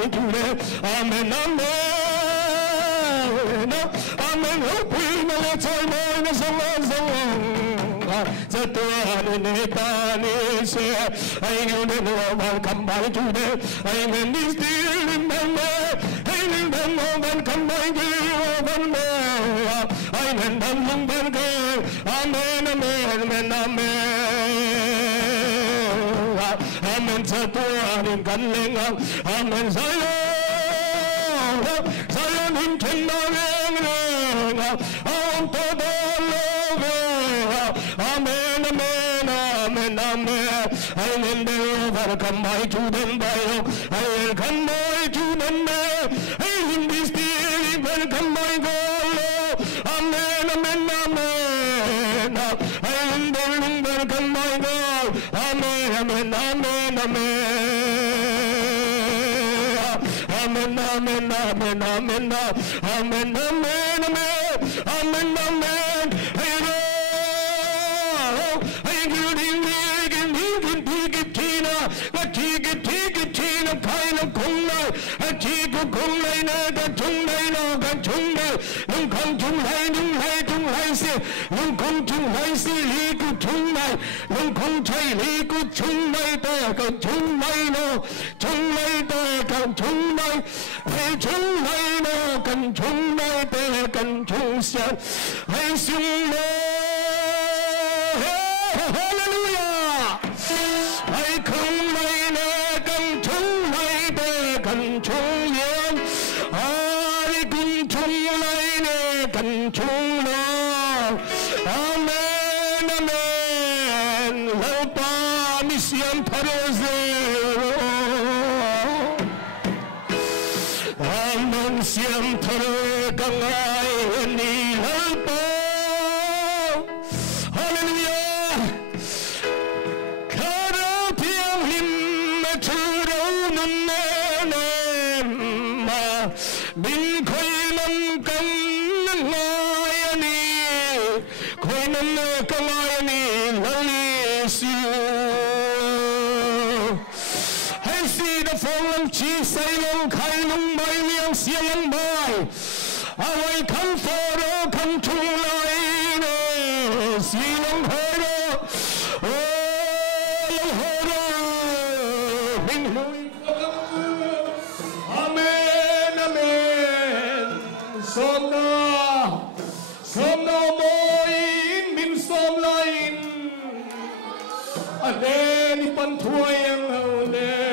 mai chủ đề. Amen, amen, amen. Hãy subscribe cho kênh Ghiền Mì Gõ để không bỏ Welcome by to them by welcome by to them in this spirit welcome by God amen amen amen welcome by God amen amen amen amen amen amen amen amen amen amen amen amen cùng lấy nơi các chúng đây nó các chúng đây nhưng không chúng lấy xe nhưng không chúng lấy xử lý của chúng này nhưng không thấy lý của chúng đây ta các chúng đây nó chúng đây ta các chúng đây hay chúng đây nó cần chúng đây ta cần chúng sẽ hay chúng đây hallelujah hay không đây nó cần chúng đây ta cần chúng chúng nó amen amen lâu ta mi siam parose amen siam thare kangai ni lâu ta hallelujah khara thiam him chu đâu nun ne ma bin khoi nam kam hãy si đã phong lâm chi say lâm khai lâm bay liang xiên lâm bay ai khăn phô đó khăn chung lại nè si lâm hơi đó lâm hơi đó mình lui amen amen sớm đó môi mình sớm lại ane ni pan thuai ang ane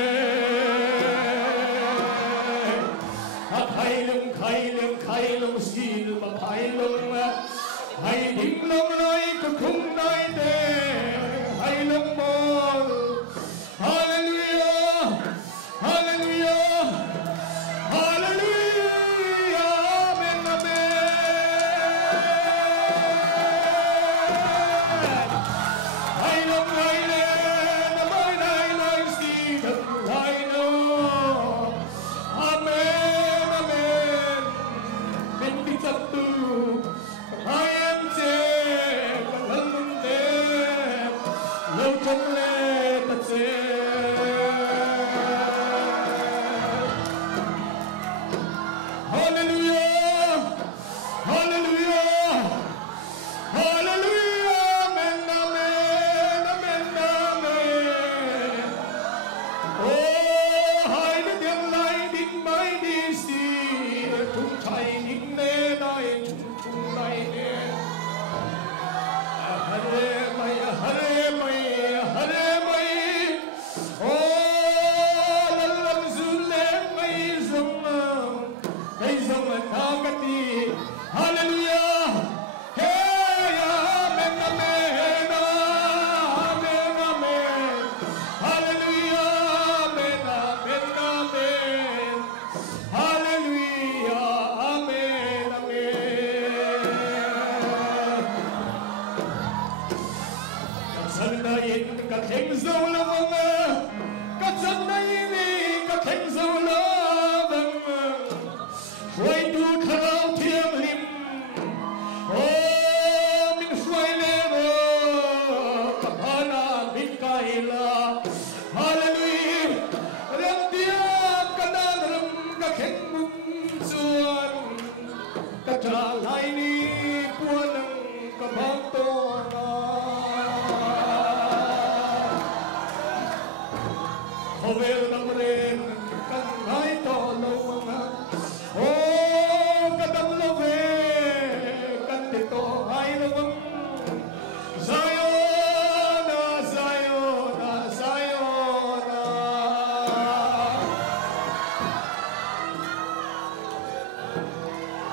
khai lung sil ba khai lung hay ding lung loi ko khung nai te hay lung mol hallelujah hallelujah hallelujah amen amen hay lung loi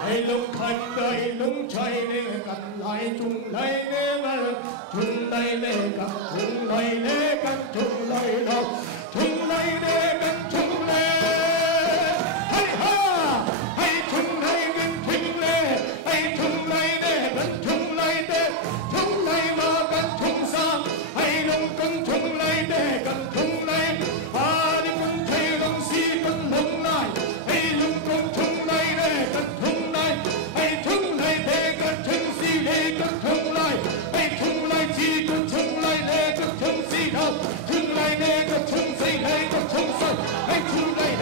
hãy lúc thành đời lúc trời để gần lại chung lấy để mà chung lấy để gần chung lấy để gần chung lấy đâu chung lấy để gần chung lấy hãy ha hãy chung lấy gần chung lấy hãy chung lấy để gần chung lấy để chung lấy mà gần chung sao hãy lúc gần chung lấy để gần chung lấy và đi cùng thấy gần si gần lung lại hãy lúc gần chung lấy để gần chung lấy hãy chung lấy để gần chung si để gần chung lấy hãy chung lấy chi gần chung lấy để gần chung si đâu chung lấy để gần chung si để gần chung sao hãy chung lấy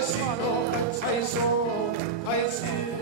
开始，开始。